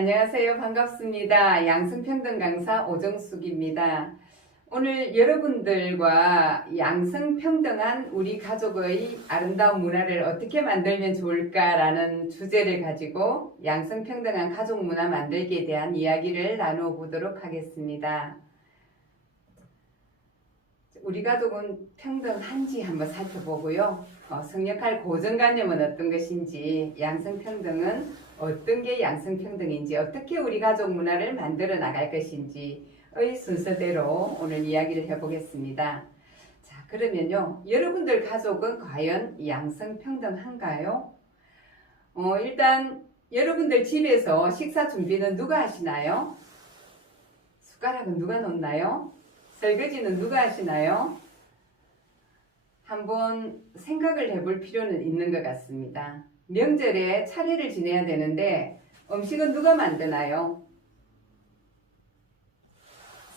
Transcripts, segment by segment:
안녕하세요. 반갑습니다. 양성평등 강사 오정숙입니다. 오늘 여러분들과 양성평등한 우리 가족의 아름다운 문화를 어떻게 만들면 좋을까라는 주제를 가지고 양성평등한 가족 문화 만들기에 대한 이야기를 나누어 보도록 하겠습니다. 우리 가족은 평등한지 한번 살펴보고요. 성역할 고정관념은 어떤 것인지, 양성평등은 어떤 게 양성평등인지, 어떻게 우리 가족 문화를 만들어 나갈 것인지의 순서대로 오늘 이야기를 해보겠습니다. 자, 그러면요. 여러분들 가족은 과연 양성평등한가요? 일단 여러분들 집에서 식사 준비는 누가 하시나요? 숟가락은 누가 놓나요? 설거지는 누가 하시나요? 한번 생각을 해볼 필요는 있는 것 같습니다. 명절에 차례를 지내야 되는데 음식은 누가 만드나요?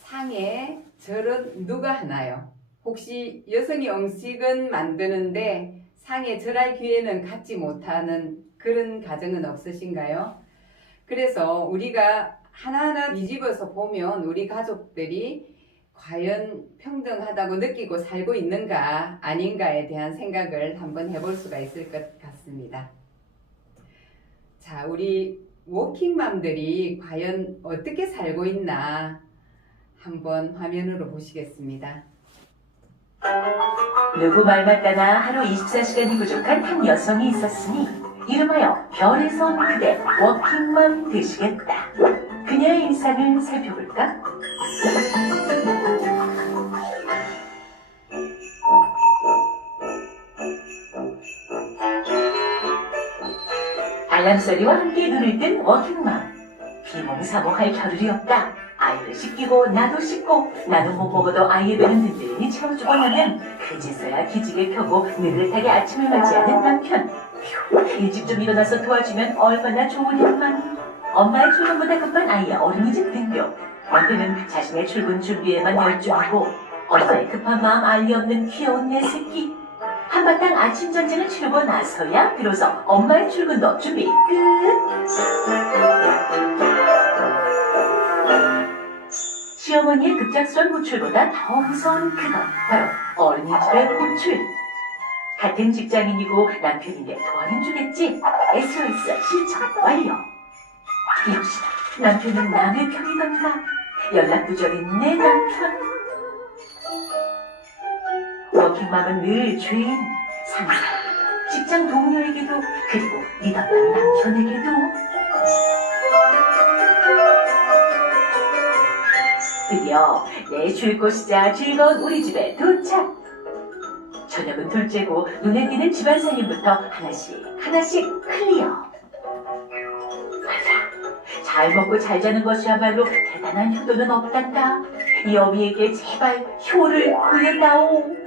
상에 절은 누가 하나요? 혹시 여성이 음식은 만드는데 상에 절할 기회는 갖지 못하는 그런 가정은 없으신가요? 그래서 우리가 하나하나 뒤집어서 보면 우리 가족들이 과연 평등하다고 느끼고 살고 있는가 아닌가에 대한 생각을 한번 해볼 수가 있을 것 같습니다. 자, 우리 워킹맘들이 과연 어떻게 살고 있나 한번 화면으로 보시겠습니다. 누구 말 맞다나 하루 24시간이 부족한 한 여성이 있었으니 이름하여 별에서 온 그대 워킹맘 되시겠다. 그녀의 일상을 살펴볼까? 알람소리와 함께 눈을 뜬 워킹맘. 비몽사몽할 겨를이 없다. 아이를 씻기고 나도 씻고 나는 못 먹어도 아이의 배는 든든히 채워주고 나면 그제서야 기지개 펴고 느긋하게 아침을 맞이하는 남편. 휴, 일찍 좀 일어나서 도와주면 얼마나 좋으련만. 엄마의 출근보다 급한 아이의 어린이집 등교. 남편은 자신의 출근 준비에만 열중하고 엄마의 급한 마음 알리 없는 귀여운 내 새끼. 한바탕 아침 전쟁을 치르고 나서야 비로소 엄마의 출근도 준비 끝. 시어머니의 급작스러운 호출보다 더 무서운 그것, 바로 어린이집의 호출. 같은 직장인이고 남편인데 도와는 주겠지. SOS 신청 완료. 역시나 남편은 남의 편이던가. 연락부절인 내 남편. 워킹맘은 늘 죄인, 상사, 직장 동료에게도, 그리고 믿었던 남편에게도. 드디어 내 쉴 곳이자 즐거운 우리 집에 도착. 저녁은 둘째고 눈에 띄는 집안 살림부터 하나씩 클리어. 맞아, 잘 먹고 잘 자는 것이야말로 대단한 효도는 없단다. 이 어미에게 제발 효를 구해다오.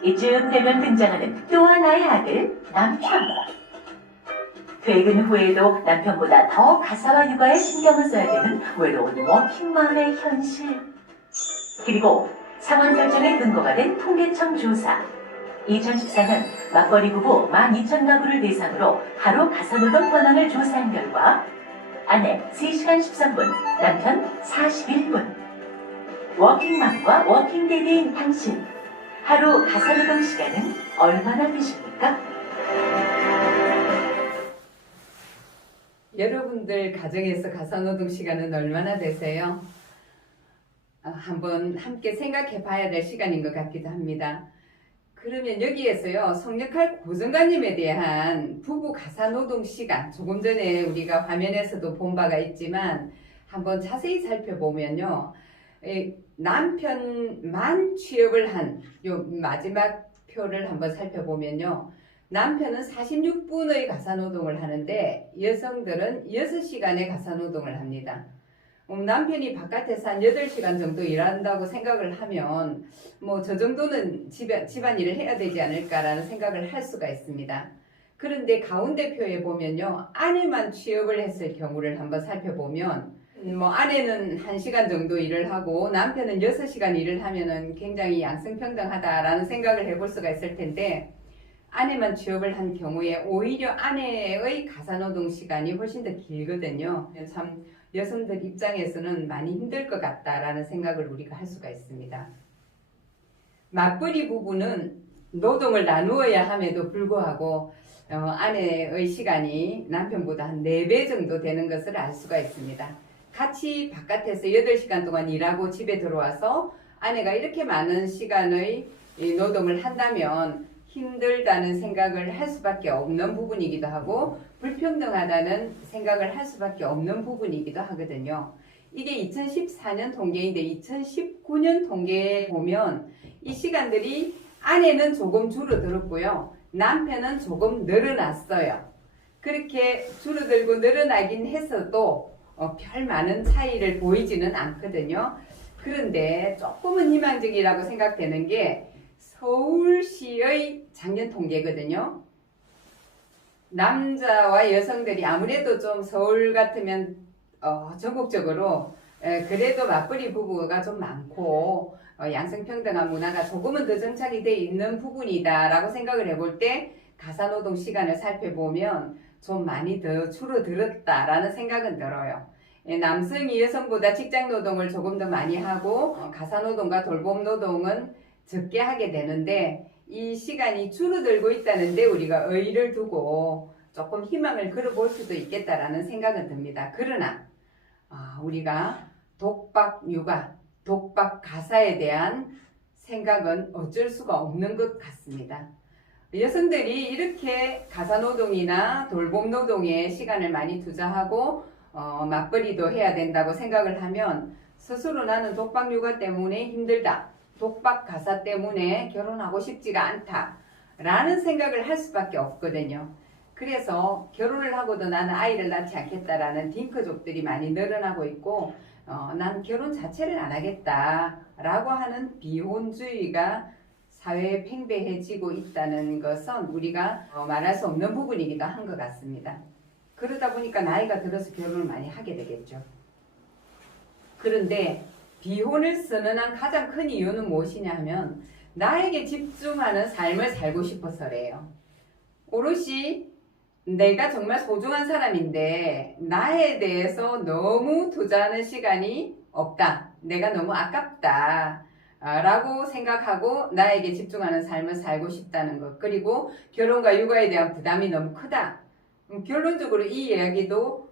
이쯤 되면 등장하는 또 하나의 아들, 남편. 퇴근 후에도 남편보다 더 가사와 육아에 신경을 써야 되는 외로운 워킹맘의 현실. 그리고 상황 설정의 근거가 된 통계청 조사. 2014년 맞벌이 부부 12,000가구를 대상으로 하루 가사노동 현황을 조사한 결과 아내 3시간 13분, 남편 41분. 워킹맘과 워킹데디인 당신. 하루 가사노동 시간은 얼마나 되십니까? 여러분들 가정에서 가사노동 시간은 얼마나 되세요? 한번 함께 생각해 봐야 될 시간인 것 같기도 합니다. 그러면 여기에서요, 성역할 고정관념에 대한 부부 가사노동 시간, 조금 전에 우리가 화면에서도 본 바가 있지만 한번 자세히 살펴보면요, 남편만 취업을 한 요 마지막 표를 한번 살펴보면요, 남편은 46분의 가사노동을 하는데 여성들은 6시간의 가사노동을 합니다. 남편이 바깥에서 한 8시간 정도 일한다고 생각을 하면 뭐 저 정도는 집안일을 해야 되지 않을까라는 생각을 할 수가 있습니다. 그런데 가운데 표에 보면요, 아내만 취업을 했을 경우를 한번 살펴보면 뭐 아내는 1시간 정도 일을 하고 남편은 6시간 일을 하면은 굉장히 양성평등하다라는 생각을 해볼 수가 있을 텐데, 아내만 취업을 한 경우에 오히려 아내의 가사노동 시간이 훨씬 더 길거든요. 참 여성들 입장에서는 많이 힘들 것 같다라는 생각을 우리가 할 수가 있습니다. 맞벌이 부부는 노동을 나누어야 함에도 불구하고 아내의 시간이 남편보다 한 4배 정도 되는 것을 알 수가 있습니다. 같이 바깥에서 8시간 동안 일하고 집에 들어와서 아내가 이렇게 많은 시간의 이 노동을 한다면 힘들다는 생각을 할 수밖에 없는 부분이기도 하고 불평등하다는 생각을 할 수밖에 없는 부분이기도 하거든요. 이게 2014년 통계인데 2019년 통계에 보면 이 시간들이 아내는 조금 줄어들었고요. 남편은 조금 늘어났어요. 그렇게 줄어들고 늘어나긴 했어도 별 많은 차이를 보이지는 않거든요. 그런데 조금은 희망적이라고 생각되는 게 서울시의 작년 통계거든요. 남자와 여성들이 아무래도 좀 서울 같으면 전국적으로 그래도 맞벌이 부부가 좀 많고 양성평등한 문화가 조금은 더 정착이 돼 있는 부분이다 라고 생각을 해볼 때 가사노동 시간을 살펴보면 좀 많이 더 줄어들었다라는 생각은 들어요. 남성이 여성보다 직장노동을 조금 더 많이 하고 가사노동과 돌봄노동은 적게 하게 되는데 이 시간이 줄어들고 있다는데 우리가 의의를 두고 조금 희망을 걸어볼 수도 있겠다라는 생각은 듭니다. 그러나 우리가 독박 육아, 독박 가사에 대한 생각은 어쩔 수가 없는 것 같습니다. 여성들이 이렇게 가사노동이나 돌봄노동에 시간을 많이 투자하고 맞벌이도 해야 된다고 생각을 하면 스스로 나는 독박 육아 때문에 힘들다. 독박 가사 때문에 결혼하고 싶지가 않다 라는 생각을 할 수밖에 없거든요. 그래서 결혼을 하고도 나는 아이를 낳지 않겠다라는 딩크족들이 많이 늘어나고 있고 난 결혼 자체를 안 하겠다 라고 하는 비혼주의가 사회에 팽배해지고 있다는 것은 우리가 말할 수 없는 부분이기도 한 것 같습니다. 그러다 보니까 나이가 들어서 결혼을 많이 하게 되겠죠. 그런데 비혼을 선언한 가장 큰 이유는 무엇이냐 하면 나에게 집중하는 삶을 살고 싶어서래요. 오롯이 내가 정말 소중한 사람인데 나에 대해서 너무 투자하는 시간이 없다. 내가 너무 아깝다. 라고 생각하고 나에게 집중하는 삶을 살고 싶다는 것. 그리고 결혼과 육아에 대한 부담이 너무 크다. 결론적으로 이 이야기도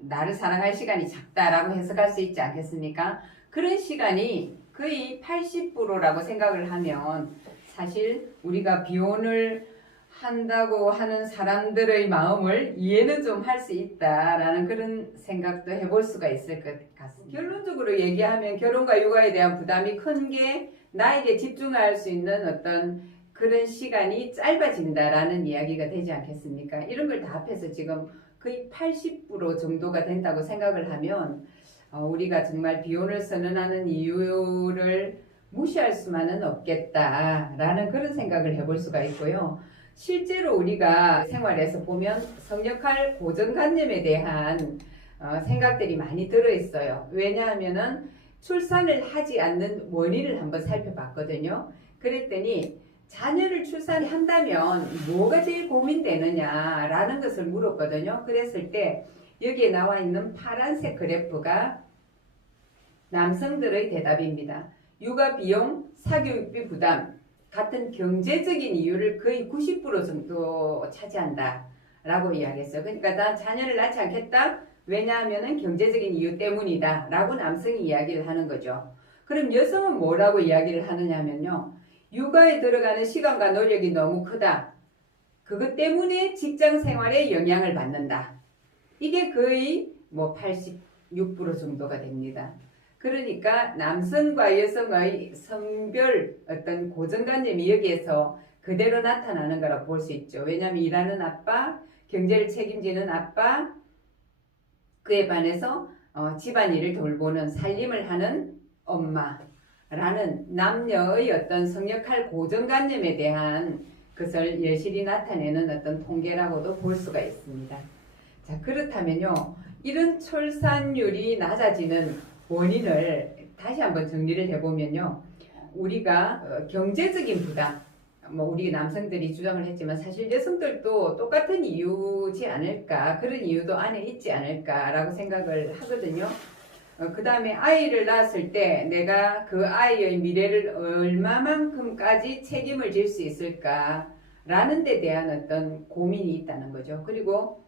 나를 사랑할 시간이 작다라고 해석할 수 있지 않겠습니까? 그런 시간이 거의 80%라고 생각을 하면 사실 우리가 비혼을 한다고 하는 사람들의 마음을 이해는 좀 할 수 있다라는 그런 생각도 해볼 수가 있을 것 같습니다. 결론적으로 얘기하면 결혼과 육아에 대한 부담이 큰 게 나에게 집중할 수 있는 어떤 그런 시간이 짧아진다라는 이야기가 되지 않겠습니까? 이런 걸 다 합해서 지금 거의 80% 정도가 된다고 생각을 하면 우리가 정말 비혼을 선언하는 이유를 무시할 수만은 없겠다라는 그런 생각을 해볼 수가 있고요. 실제로 우리가 생활에서 보면 성역할 고정관념에 대한 생각들이 많이 들어있어요. 왜냐하면은 출산을 하지 않는 원인을 한번 살펴봤거든요. 그랬더니 자녀를 출산한다면 뭐가 제일 고민되느냐라는 것을 물었거든요. 그랬을 때 여기에 나와 있는 파란색 그래프가 남성들의 대답입니다. 육아 비용, 사교육비 부담 같은 경제적인 이유를 거의 90% 정도 차지한다 라고 이야기했어요. 그러니까 난 자녀를 낳지 않겠다. 왜냐하면 경제적인 이유 때문이다 라고 남성이 이야기를 하는 거죠. 그럼 여성은 뭐라고 이야기를 하느냐면요. 육아에 들어가는 시간과 노력이 너무 크다. 그것 때문에 직장 생활에 영향을 받는다. 이게 거의 86% 정도가 됩니다. 그러니까 남성과 여성의 성별 어떤 고정관념이 여기에서 그대로 나타나는 거라고 볼 수 있죠. 왜냐하면 일하는 아빠, 경제를 책임지는 아빠, 그에 반해서 집안일을 돌보는 살림을 하는 엄마라는 남녀의 어떤 성역할 고정관념에 대한 것을 여실히 나타내는 어떤 통계라고도 볼 수가 있습니다. 자, 그렇다면요. 이런 출산율이 낮아지는 원인을 다시 한번 정리를 해보면요. 우리가 경제적인 부담, 뭐 우리 남성들이 주장을 했지만 사실 여성들도 똑같은 이유지 않을까, 그런 이유도 안에 있지 않을까라고 생각을 하거든요. 그 다음에 아이를 낳았을 때 내가 그 아이의 미래를 얼마만큼까지 책임을 질 수 있을까라는 데 대한 어떤 고민이 있다는 거죠. 그리고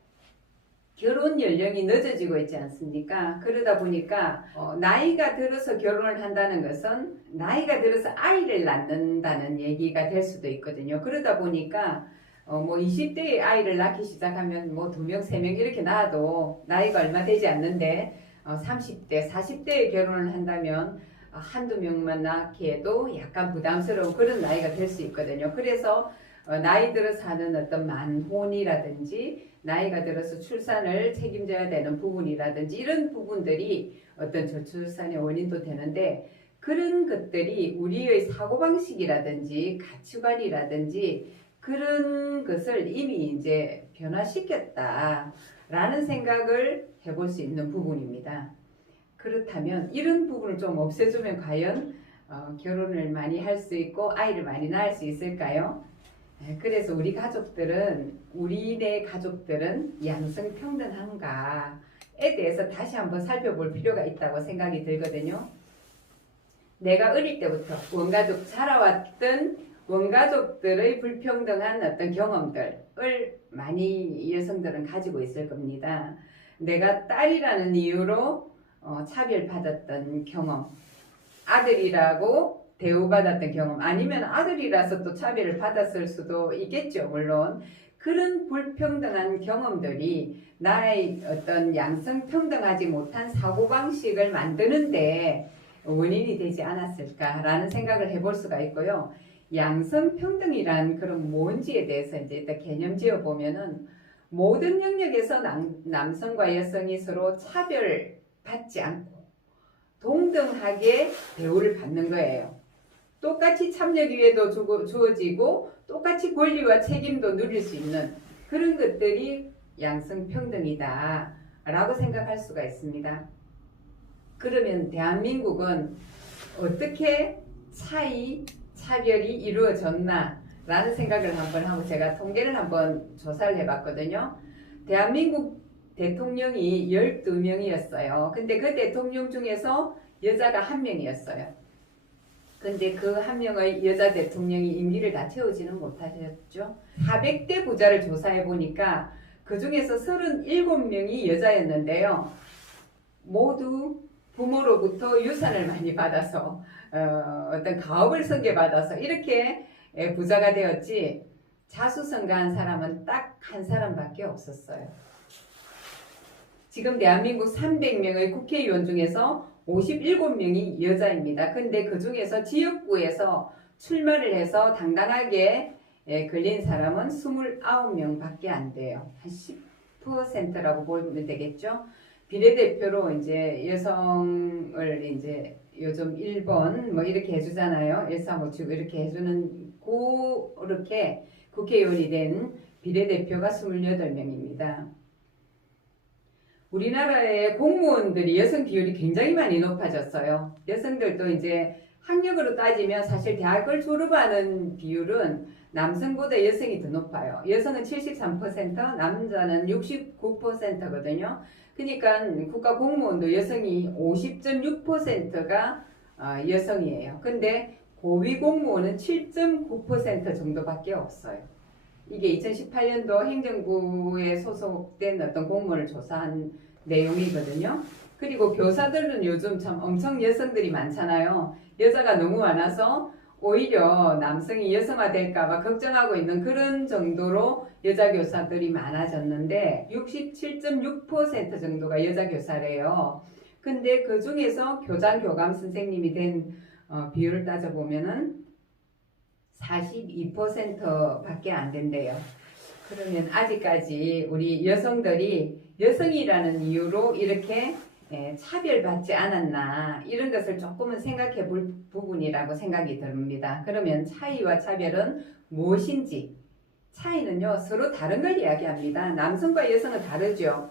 결혼 연령이 늦어지고 있지 않습니까? 그러다 보니까 나이가 들어서 결혼을 한다는 것은 나이가 들어서 아이를 낳는다는 얘기가 될 수도 있거든요. 그러다 보니까 뭐 20대에 아이를 낳기 시작하면 뭐 2명, 3명 이렇게 낳아도 나이가 얼마 되지 않는데 30대, 40대에 결혼을 한다면 한두 명만 낳기에도 약간 부담스러운 그런 나이가 될 수 있거든요. 그래서 나이 들어서 하는 어떤 만혼이라든지 나이가 들어서 출산을 책임져야 되는 부분이라든지 이런 부분들이 어떤 저출산의 원인도 되는데, 그런 것들이 우리의 사고방식이라든지 가치관이라든지 그런 것을 이미 이제 변화시켰다라는 생각을 해볼 수 있는 부분입니다. 그렇다면 이런 부분을 좀 없애주면 과연 결혼을 많이 할 수 있고 아이를 많이 낳을 수 있을까요? 그래서 우리네 가족들은 양성평등한가에 대해서 다시 한번 살펴볼 필요가 있다고 생각이 들거든요. 내가 어릴 때부터 자라왔던 원가족들의 불평등한 어떤 경험들을 많이 여성들은 가지고 있을 겁니다. 내가 딸이라는 이유로 차별받았던 경험, 아들이라고 대우받았던 경험, 아니면 아들이라서 또 차별을 받았을 수도 있겠죠. 물론 그런 불평등한 경험들이 나의 어떤 양성평등하지 못한 사고방식을 만드는데 원인이 되지 않았을까라는 생각을 해볼 수가 있고요. 양성평등이란 그런 뭔지에 대해서 이제 일단 개념 지어보면은 모든 영역에서 남성과 여성이 서로 차별받지 않고 동등하게 대우를 받는 거예요. 똑같이 참여 기회도 주어지고 똑같이 권리와 책임도 누릴 수 있는 그런 것들이 양성평등이다 라고 생각할 수가 있습니다. 그러면 대한민국은 어떻게 차별이 이루어졌나 라는 생각을 한번 하고 제가 통계를 한번 조사를 해봤거든요. 대한민국 대통령이 12명이었어요. 근데 그 대통령 중에서 여자가 1명이었어요. 근데 그 1명의 여자 대통령이 임기를 다 채우지는 못하셨죠. 400대 부자를 조사해 보니까 그 중에서 37명이 여자였는데요. 모두 부모로부터 유산을 많이 받아서 어떤 가업을 승계받아서 이렇게 부자가 되었지, 자수성가한 사람은 딱 한 사람밖에 없었어요. 지금 대한민국 300명의 국회의원 중에서 57명이 여자입니다. 근데 그 중에서 지역구에서 출마를 해서 당당하게 걸린 사람은 29명 밖에 안 돼요. 한 10%라고 보면 되겠죠. 비례대표로 이제 여성을 이제 요즘 1번 뭐 이렇게 해주잖아요. 1,3,5,7 이렇게 해주는 그렇게 국회의원이 된 비례대표가 28명입니다. 우리나라의 공무원들이 여성 비율이 굉장히 많이 높아졌어요. 여성들도 이제 학력으로 따지면 사실 대학을 졸업하는 비율은 남성보다 여성이 더 높아요. 여성은 73%, 남자는 69%거든요. 그러니까 국가 공무원도 여성이 50.6%가 여성이에요. 근데 고위 공무원은 7.9% 정도밖에 없어요. 이게 2018년도 행정부에 소속된 어떤 공무원을 조사한 내용이거든요. 그리고 교사들은 요즘 참 엄청 여성들이 많잖아요. 여자가 너무 많아서 오히려 남성이 여성화 될까봐 걱정하고 있는 그런 정도로 여자 교사들이 많아졌는데 67.6% 정도가 여자 교사래요. 근데 그 중에서 교장 교감 선생님이 된 비율을 따져보면은 42%밖에 안 된대요. 그러면 아직까지 우리 여성들이 여성이라는 이유로 이렇게 차별받지 않았나, 이런 것을 조금은 생각해 볼 부분이라고 생각이 듭니다. 그러면 차이와 차별은 무엇인지, 차이는요 서로 다른 걸 이야기합니다. 남성과 여성은 다르죠.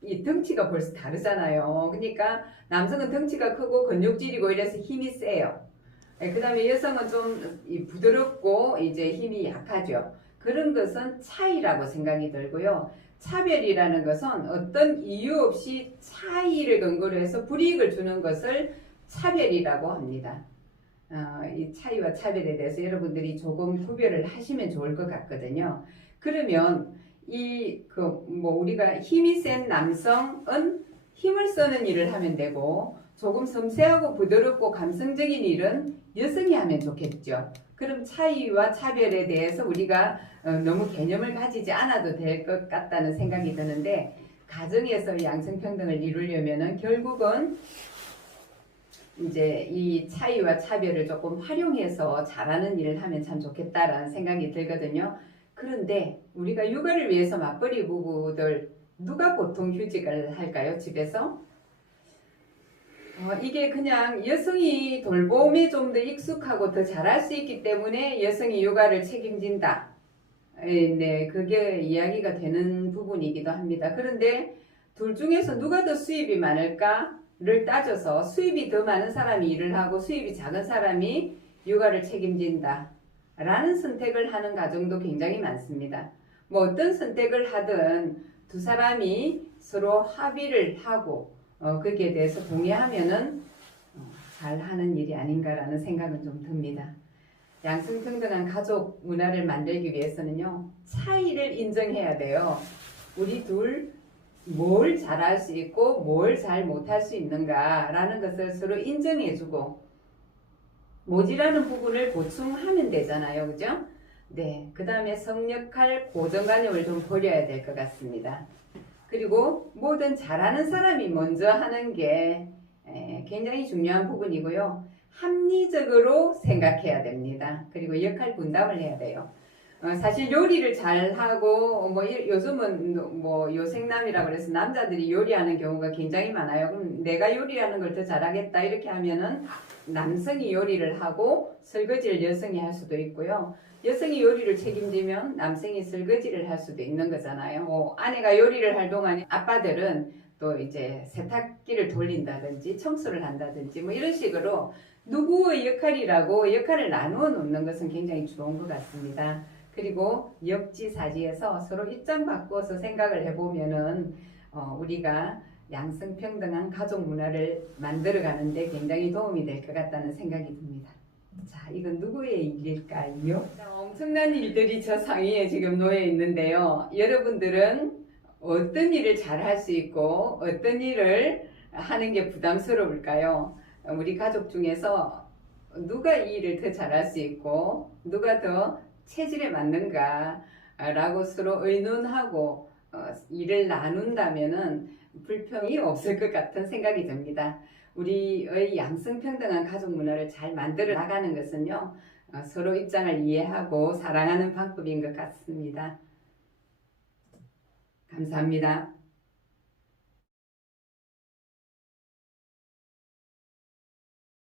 이 덩치가 벌써 다르잖아요. 그러니까 남성은 덩치가 크고 근육질이고 이래서 힘이 세요. 그다음에 여성은 좀 부드럽고 이제 힘이 약하죠. 그런 것은 차이라고 생각이 들고요. 차별이라는 것은 어떤 이유 없이 차이를 근거로 해서 불이익을 주는 것을 차별이라고 합니다. 이 차이와 차별에 대해서 여러분들이 조금 구별을 하시면 좋을 것 같거든요. 그러면 우리가 힘이 센 남성은 힘을 쓰는 일을 하면 되고, 조금 섬세하고 부드럽고 감성적인 일은 여성이 하면 좋겠죠. 그럼 차이와 차별에 대해서 우리가 너무 개념을 가지지 않아도 될 것 같다는 생각이 드는데, 가정에서 양성평등을 이루려면은 결국은 이제 이 차이와 차별을 조금 활용해서 잘하는 일을 하면 참 좋겠다라는 생각이 들거든요. 그런데 우리가 육아를 위해서 맞벌이 부부들 누가 보통 휴직을 할까요? 집에서? 이게 그냥 여성이 돌봄에 좀 더 익숙하고 더 잘할 수 있기 때문에 여성이 육아를 책임진다. 네, 그게 이야기가 되는 부분이기도 합니다. 그런데 둘 중에서 누가 더 수입이 많을까를 따져서 수입이 더 많은 사람이 일을 하고 수입이 작은 사람이 육아를 책임진다 라는 선택을 하는 가정도 굉장히 많습니다. 뭐 어떤 선택을 하든 두 사람이 서로 합의를 하고 거기에 대해서 동의하면은 잘 하는 일이 아닌가라는 생각은 좀 듭니다. 양성평등한 가족 문화를 만들기 위해서는요, 차이를 인정해야 돼요. 우리 둘 뭘 잘할 수 있고 뭘 잘 못할 수 있는가라는 것을 서로 인정해주고 모자라는 부분을 보충하면 되잖아요. 그죠? 네. 그 다음에 성역할 고정관념을 좀 버려야 될 것 같습니다. 그리고 뭐든 잘하는 사람이 먼저 하는 게 굉장히 중요한 부분이고요. 합리적으로 생각해야 됩니다. 그리고 역할 분담을 해야 돼요. 사실 요리를 잘하고 요즘은 요생남이라고 해서 남자들이 요리하는 경우가 굉장히 많아요. 그럼 내가 요리하는 걸 더 잘하겠다 이렇게 하면은 남성이 요리를 하고 설거지를 여성이 할 수도 있고요. 여성이 요리를 책임지면 남성이 설거지를 할 수도 있는 거잖아요. 아내가 요리를 할 동안에 아빠들은 또 이제 세탁기를 돌린다든지 청소를 한다든지 이런 식으로 누구의 역할이라고 역할을 나누어 놓는 것은 굉장히 좋은 것 같습니다. 그리고 역지사지에서 서로 입장 바꿔서 생각을 해보면은 우리가 양성평등한 가족 문화를 만들어가는데 굉장히 도움이 될 것 같다는 생각이 듭니다. 자, 이건 누구의 일일까요? 엄청난 일들이 저 상위에 지금 놓여 있는데요. 여러분들은 어떤 일을 잘 할 수 있고 어떤 일을 하는 게 부담스러울까요? 우리 가족 중에서 누가 이 일을 더 잘할 수 있고 누가 더 체질에 맞는가 라고 서로 의논하고 일을 나눈다면은 불평이 없을 것 같은 생각이 듭니다. 우리의 양성평등한 가족 문화를 잘 만들어 나가는 것은요, 서로 입장을 이해하고 사랑하는 방법인 것 같습니다. 감사합니다.